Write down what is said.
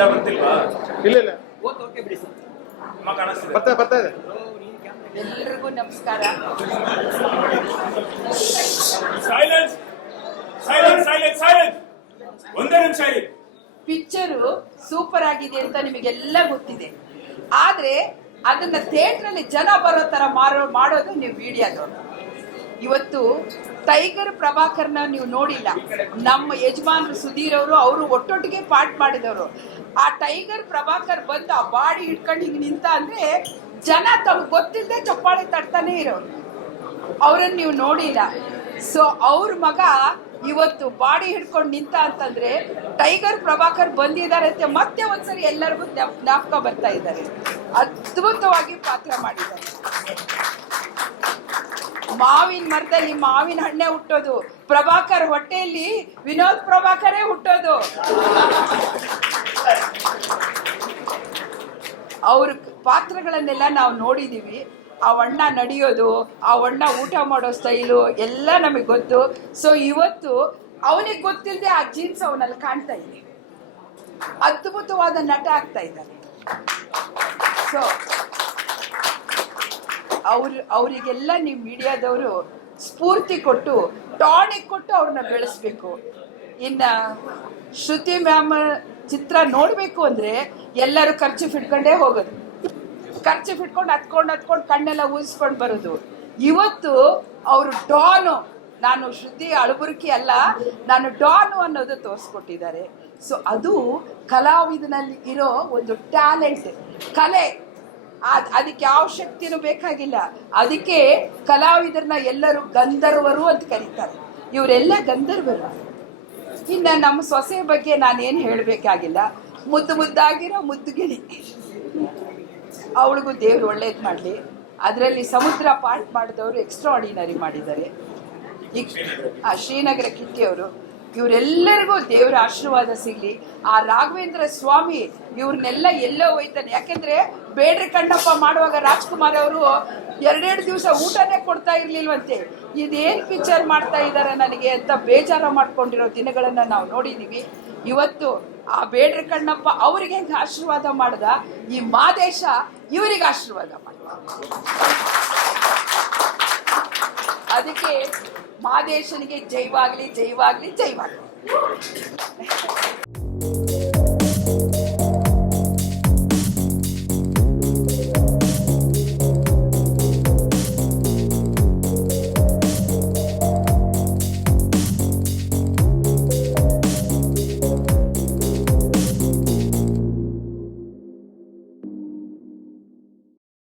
ಶಬ್ದ ಬರ್ತಿಲ್ವಾ? ಇಲ್ಲ ಇಲ್ಲ. ಬರ್ತಾ ಬರ್ತಾ ಇದೆ. ಎಲ್ರಿಗೂ ನಮಸ್ಕಾರ. ಸೈಲೆನ್ಸ್ ಸೈಲೆನ್ಸ್ ಸೈಲೆನ್ಸ್ ಸೈಲೆನ್ಸ್ ಒಂದೇ ನಿಮಿಷ ಇರಿ. ಪಿಕ್ಚರು ಸೂಪರ್ ಆಗಿದೆ ಅಂತ ನಿಮಗೆಲ್ಲ ಗೊತ್ತಿದೆ. ಆದ್ರೆ ಅದನ್ನ ಥಿಯೇಟರ್ ಅಲ್ಲಿ ಜನ ಬರೋ ತರ ಮಾರೋ ಮಾಡೋದು ನೀವು ವಿಡಿಯೋದವ್ರು ಇವತ್ತು ಟೈಗರ್ ಪ್ರಭಾಕರ್ನ ನೀವು ನೋಡಿಲ್ಲ. ನಮ್ಮ ಯಜಮಾನ್ರು ಸುಧೀರ್ ಅವರು ಅವರು ಒಟ್ಟೊಟ್ಟಿಗೆ ಪಾಠ ಮಾಡಿದವರು. ಆ ಟೈಗರ್ ಪ್ರಭಾಕರ್ ಬಂದು ಆ ಬಾಡಿ ಹಿಡ್ಕೊಂಡು ಹಿಂಗೆ ನಿಂತ ಅಂದ್ರೆ ಜನ ತಮ್ಗೆ ಗೊತ್ತಿಲ್ಲದೆ ಚಪ್ಪಾಳೆ ತಡ್ತಾನೆ ಇರೋರು. ಅವರನ್ನು ನೀವು ನೋಡಿಲ್ಲ. ಸೊ ಅವ್ರ ಮಗ ಇವತ್ತು ಬಾಡಿ ಹಿಡ್ಕೊಂಡು ನಿಂತ ಅಂತಂದ್ರೆ ಟೈಗರ್ ಪ್ರಭಾಕರ್ ಬಂದಿದ್ದಾರೆ ಅಂತ ಮತ್ತೆ ಒಂದ್ಸರಿ ಎಲ್ಲರಿಗೂ ಜ್ಞಾಪ್- ಜ್ಞಾಪಕ ಬರ್ತಾ ಇದ್ದಾರೆ. ಅದ್ಭುತವಾಗಿ ಪಾತ್ರ ಮಾಡಿದ್ದಾರೆ. ಮಾವಿನ ಮರದಲ್ಲಿ ಮಾವಿನ ಹಣ್ಣೆ ಹುಟ್ಟೋದು. ಪ್ರಭಾಕರ್ ಹೊಟ್ಟೆಯಲ್ಲಿ ವಿನೋದ್ ಪ್ರಭಾಕರೇ ಹುಟ್ಟೋದು. ಅವ್ರ ಪಾತ್ರಗಳನ್ನೆಲ್ಲ ನಾವು ನೋಡಿದೀವಿ. ಆ ಅಣ್ಣ ನಡೆಯೋದು, ಆ ಅಣ್ಣ ಊಟ ಮಾಡೋ ಸ್ಟೈಲು ಎಲ್ಲ ನಮಗೆ ಗೊತ್ತು. ಸೊ ಇವತ್ತು ಅವನಿಗೆ ಗೊತ್ತಿಲ್ಲದೆ ಆ ಜೀನ್ಸ್ ಅವನಲ್ಲಿ ಕಾಣ್ತಾ ಇದೆ. ಅದ್ಭುತವಾದ ನಟ ಆಗ್ತಾ ಇದ್ದಾನೆ ಸೊ ಅವ್ರ, ಅವರಿಗೆಲ್ಲ ನೀವು ಮೀಡಿಯಾದವರು ಸ್ಫೂರ್ತಿ ಕೊಟ್ಟು, ಟಾನಿಕ್ ಕೊಟ್ಟು ಅವ್ರನ್ನ ಬೆಳೆಸ್ಬೇಕು. ಇನ್ನ ಶ್ರುತಿ ಮ್ಯಾಮ್ ಚಿತ್ರ ನೋಡಬೇಕು ಅಂದ್ರೆ ಎಲ್ಲರೂ ಖರ್ಚು ಫಿಟ್ಕೊಂಡೇ ಹೋಗೋದು. ಖರ್ಚು ಇಟ್ಕೊಂಡು ಹತ್ಕೊಂಡು ಹತ್ಕೊಂಡು ಕಣ್ಣೆಲ್ಲ ಊಹಿಸ್ಕೊಂಡು ಬರೋದು. ಇವತ್ತು ಅವರು ಡಾನು, ನಾನು ಶ್ರುತಿ ಅಳಬುರ್ಕಿ ಅಲ್ಲ, ನಾನು ಡಾನು ಅನ್ನೋದು ತೋರಿಸ್ಕೊಟ್ಟಿದ್ದಾರೆ. ಸೊ ಅದು ಕಲಾವಿದನಲ್ಲಿ ಇರೋ ಒಂದು ಟ್ಯಾಲೆಂಟ್, ಕಲೆ. ಅದಕ್ಕೆ ಯಾವ ಶಕ್ತಿನೂ ಬೇಕಾಗಿಲ್ಲ. ಅದಕ್ಕೆ ಕಲಾವಿದರನ್ನ ಎಲ್ಲರೂ ಗಂಧರ್ವರು ಅಂತ ಕರೀತಾರೆ. ಇವರೆಲ್ಲ ಗಂಧರ್ವರು. ಇನ್ನ ನಮ್ಮ ಸೊಸೆ ಬಗ್ಗೆ ನಾನೇನು ಹೇಳಬೇಕಾಗಿಲ್ಲ. ಮುದ್ದು ಮುದ್ದಾಗಿರೋ ಮುದ್ದುಗಿಳಿ ಅವಳಿಗೂ ದೇವ್ರು ಒಳ್ಳೇದು ಮಾಡಲಿ. ಅದರಲ್ಲಿ ಸಮುದ್ರ ಪಾಠ ಮಾಡಿದವರು ಎಕ್ಸ್ಟ್ರಾ ಆರ್ಡಿನರಿ ಮಾಡಿದ್ದಾರೆ ಆ ಶ್ರೀನಗರ ಕಿಟ್ಟಿಯವರು. ಇವರೆಲ್ಲರಿಗೂ ದೇವರ ಆಶೀರ್ವಾದ ಸಿಗ್ಲಿ. ಆ ರಾಘವೇಂದ್ರ ಸ್ವಾಮಿ ಇವ್ರನ್ನೆಲ್ಲ ಎಲ್ಲೋ ಹೋಯ್ತಾನೆ. ಯಾಕೆಂದ್ರೆ ಬೇಡ್ರಿ ಕಣ್ಣಪ್ಪ ಮಾಡುವಾಗ ರಾಜ್ಕುಮಾರ್ ಅವರು ಎರಡೆರಡು ದಿವಸ ಊಟನೇ ಕೊಡ್ತಾ ಇರ್ಲಿಲ್ವಂತೆ. ಇದೇನ್ ಪಿಕ್ಚರ್ ಮಾಡ್ತಾ ಇದ್ದಾರೆ ನನಗೆ ಅಂತ ಬೇಜಾರ ಮಾಡ್ಕೊಂಡಿರೋ ದಿನಗಳನ್ನ ನಾವು ನೋಡಿದೀವಿ. ಇವತ್ತು ಆ ಬೇಡ್ರಿ ಕಣ್ಣಪ್ಪ ಅವ್ರಿಗೆ ಹೆಂಗೆ ಆಶೀರ್ವಾದ ಮಾಡ್ದ? ಈ ಮಾದೇಶ ಇವರಿಗೆ ಆಶೀರ್ವಾದ ಮಾಡ್ದ. ಅದಕ್ಕೆ ಮಾದೇಶನಿಗೆ ಜೈವಾಗ್ಲಿ ಜೈವಾಗ್ಲಿ ಜೈವಾಗ್ಲಿ